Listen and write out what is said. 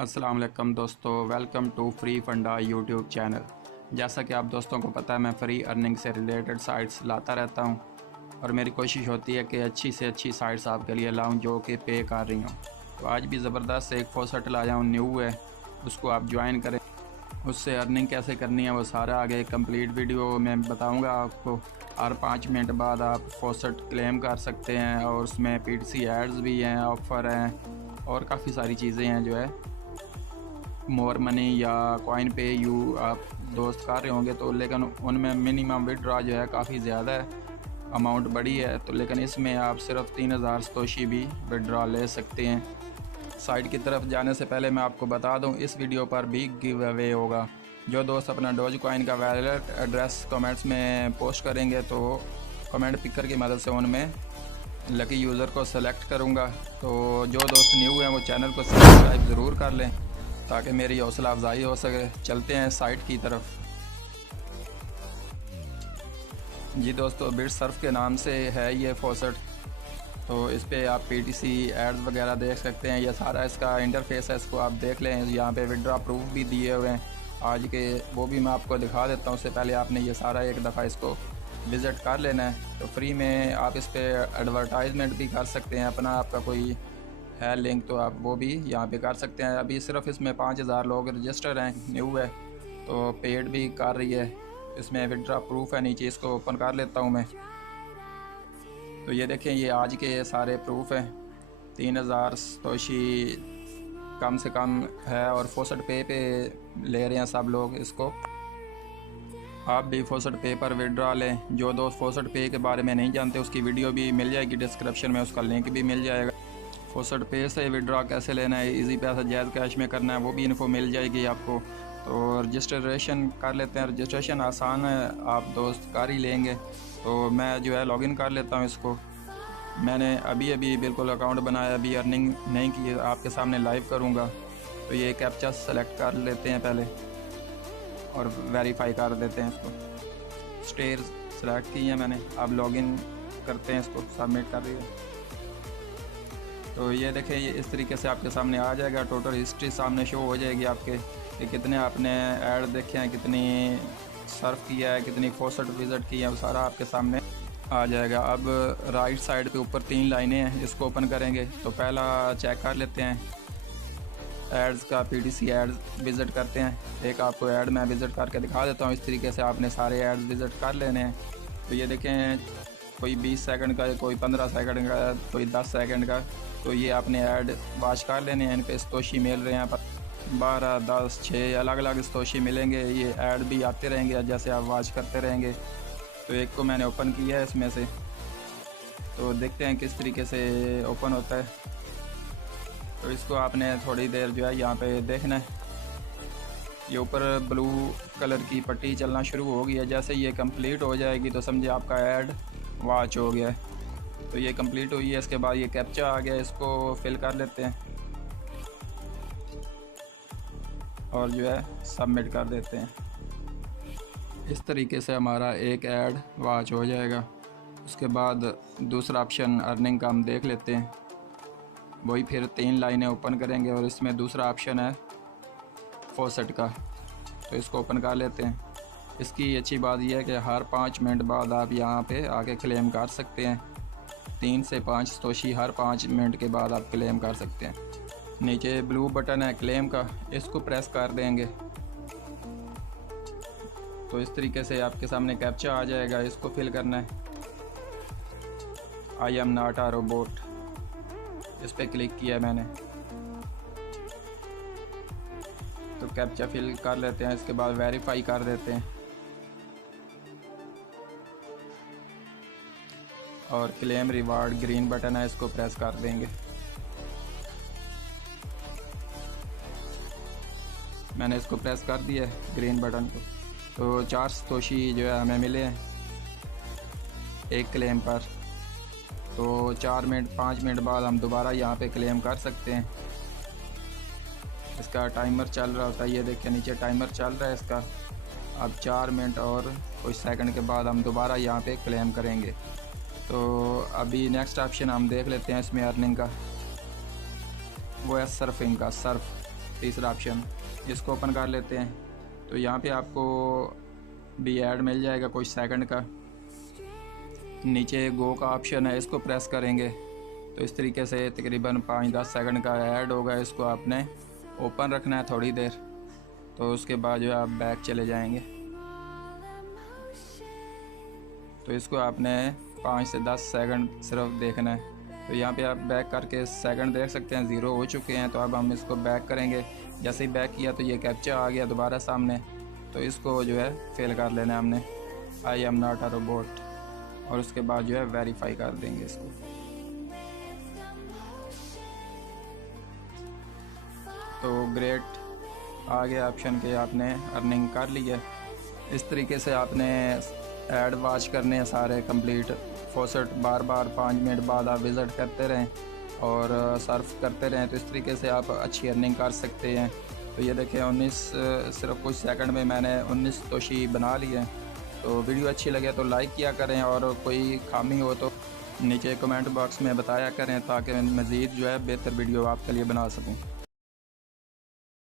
अस्सलाम वालेकुम दोस्तों, वेलकम टू फ्री फंडा यूट्यूब चैनल। जैसा कि आप दोस्तों को पता है, मैं फ्री अर्निंग से रिलेटेड साइट्स लाता रहता हूं और मेरी कोशिश होती है कि अच्छी से अच्छी साइट्स आपके लिए लाऊं जो कि पे कर रही हूं। तो आज भी ज़बरदस्त एक फॉसेट लाया हूं, न्यू है, उसको आप ज्वाइन करें। उससे अर्निंग कैसे करनी है वो सारा आगे कंप्लीट वीडियो में बताऊँगा आपको। हर 5 मिनट बाद आप फॉसेट क्लेम कर सकते हैं और उसमें PTC एड्स भी हैं, ऑफ़र हैं और काफ़ी सारी चीज़ें हैं जो है मोर मनी या कॉइन पे यू आप दोस्त कर रहे होंगे तो, लेकिन उनमें मिनिमम विड्रॉ जो है काफ़ी ज़्यादा है, अमाउंट बड़ी है। तो लेकिन इसमें आप सिर्फ 3000 सतोशी भी विड्रॉ ले सकते हैं। साइट की तरफ जाने से पहले मैं आपको बता दूं, इस वीडियो पर भी गिव अवे होगा। जो दोस्त अपना डोज कॉइन का वैलेट एड्रेस कमेंट्स में पोस्ट करेंगे तो कमेंट पिकर की मदद से उनमें लकी यूज़र को सेलेक्ट करूंगा। तो जो दोस्त न्यू हैं वो चैनल को सब्सक्राइब ज़रूर कर लें ताकि मेरी हौसला अफजाई हो सके। चलते हैं साइट की तरफ। जी दोस्तों, बिटसर्फ के नाम से है ये फॉसेट। तो इस पर आप PTC एड्स वगैरह देख सकते हैं। ये सारा इसका इंटरफेस है, इसको आप देख लें। यहाँ पे विड्रॉ प्रूफ भी दिए हुए हैं आज के, वो भी मैं आपको दिखा देता हूँ। उससे पहले आपने ये सारा एक दफ़ा इसको विज़िट कर लेना है। तो फ्री में आप इस पर एडवर्टाइजमेंट भी कर सकते हैं, अपना आपका कोई है लिंक तो आप वो भी यहाँ पे कर सकते हैं। अभी सिर्फ इसमें 5000 लोग रजिस्टर हैं, न्यू है, तो पेड भी कर रही है। इसमें विड्रॉ प्रूफ है नीचे, इसको ओपन कर लेता हूँ मैं। तो ये देखें, ये आज के सारे प्रूफ हैं। 3000 सतोशी कम से कम है और फॉसेट पे ले रहे हैं सब लोग इसको। आप भी फॉसेट पे पर विड्रॉ लें। जो दोस्त फॉसेट पे के बारे में नहीं जानते उसकी वीडियो भी मिल जाएगी डिस्क्रिप्शन में, उसका लिंक भी मिल जाएगा। फॉसेट पे से विड्रॉ कैसे लेना है, इजी पैसा जायज़ कैश में करना है, वो भी इन्फो मिल जाएगी आपको। तो रजिस्ट्रेशन कर लेते हैं। रजिस्ट्रेशन आसान है, आप दोस्त कर ही लेंगे। तो मैं जो है लॉगिन कर लेता हूँ इसको। मैंने अभी बिल्कुल अकाउंट बनाया, अभी अर्निंग नहीं की, आपके सामने लाइव करूँगा। तो ये कैप्चा सेलेक्ट कर लेते हैं पहले और वेरीफाई कर देते हैं इसको। स्टेयर सेलेक्ट की है मैंने, अब लॉगिन करते हैं, इसको सबमिट कर दिया। तो ये देखें, ये इस तरीके से आपके सामने आ जाएगा। टोटल हिस्ट्री सामने शो हो जाएगी आपके कि कितने आपने ऐड देखे हैं, कितनी सर्फ किया है, कितनी फॉसेट विज़िट की है, वो सारा आपके सामने आ जाएगा। अब राइट साइड पे ऊपर 3 लाइनें हैं, इसको ओपन करेंगे तो पहला चेक कर लेते हैं एड्स का। PTC एड्स विज़िट करते हैं। एक आपको ऐड मैं विज़िट करके दिखा देता हूँ। इस तरीके से आपने सारे एड्स विज़िट कर लेने हैं। तो ये देखें, कोई 20 सेकंड का, कोई 15 सेकंड का, कोई 10 सेकंड का। तो ये आपने ऐड वॉच कर लेने हैं। इन पे सतोशी मिल रहे हैं 12, 10, 6 अलग अलग सतोशी मिलेंगे। ये ऐड भी आते रहेंगे जैसे आप वॉच करते रहेंगे। तो एक को मैंने ओपन किया है इसमें से, तो देखते हैं किस तरीके से ओपन होता है। तो इसको आपने थोड़ी देर जो है यहाँ पे देखना है। ये ऊपर ब्लू कलर की पट्टी चलना शुरू हो गई है। जैसे ये कंप्लीट हो जाएगी तो समझे आपका ऐड वॉच हो गया है। तो ये कंप्लीट हुई है। इसके बाद ये कैप्चा आ गया, इसको फिल कर लेते हैं और जो है सबमिट कर देते हैं। इस तरीके से हमारा एक ऐड वॉच हो जाएगा। उसके बाद दूसरा ऑप्शन अर्निंग का हम देख लेते हैं। वही फिर 3 लाइनें ओपन करेंगे और इसमें दूसरा ऑप्शन है फॉसेट का, तो इसको ओपन कर लेते हैं। इसकी अच्छी बात यह है कि हर 5 मिनट बाद आप यहाँ पे आके क्लेम कर सकते हैं। 3 से 5 सतोशी हर 5 मिनट के बाद आप क्लेम कर सकते हैं। नीचे ब्लू बटन है क्लेम का, इसको प्रेस कर देंगे तो इस तरीके से आपके सामने कैप्चा आ जाएगा। इसको फिल करना है, I am not a robot. इस पर क्लिक किया है मैंने, तो कैप्चा फिल कर लेते हैं। इसके बाद वेरीफाई कर देते हैं और क्लेम रिवार्ड ग्रीन बटन है, इसको प्रेस कर देंगे। मैंने इसको प्रेस कर दिया है ग्रीन बटन को। तो 4 सतोशी जो है हमें मिले हैं एक क्लेम पर। तो 4 मिनट 5 मिनट बाद हम दोबारा यहाँ पे क्लेम कर सकते हैं। इसका टाइमर चल रहा होता है, ये देखिए नीचे टाइमर चल रहा है इसका। अब 4 मिनट और कुछ सेकंड के बाद हम दोबारा यहाँ पे क्लेम करेंगे। तो अभी नेक्स्ट ऑप्शन हम देख लेते हैं इसमें अर्निंग का, वो है सर्फिंग का। सर्फ तीसरा ऑप्शन, इसको ओपन कर लेते हैं। तो यहाँ पे आपको भी ऐड मिल जाएगा कुछ सेकंड का। नीचे गो का ऑप्शन है, इसको प्रेस करेंगे तो इस तरीके से तकरीबन 5-10 सेकंड का ऐड होगा। इसको आपने ओपन रखना है थोड़ी देर, तो उसके बाद जो है आप बैक चले जाएंगे। तो इसको आपने 5 से 10 सेकंड सिर्फ देखना है। तो यहाँ पे आप बैक करके सेकंड देख सकते हैं 0 हो चुके हैं। तो अब हम इसको बैक करेंगे। जैसे ही बैक किया तो ये कैप्चा आ गया दोबारा सामने, तो इसको जो है फिल कर लेना है हमने, I am not a robot, और उसके बाद जो है वेरीफाई कर देंगे इसको। तो ग्रेट आ गया ऑप्शन के आपने अर्निंग कर ली है। इस तरीके से आपने ऐड वॉच करने हैं सारे कंप्लीट। फॉसेट बार बार 5 मिनट बाद आप विज़िट करते रहें और सर्फ करते रहें, तो इस तरीके से आप अच्छी अर्निंग कर सकते हैं। तो ये देखें 19 सिर्फ कुछ सेकंड में मैंने 19 तोशी बना ली है। तो वीडियो अच्छी लगे तो लाइक किया करें, और कोई खामी हो तो नीचे कमेंट बॉक्स में बताया करें, ताकि मज़ीद जो है बेहतर वीडियो आपके लिए बना सकूं।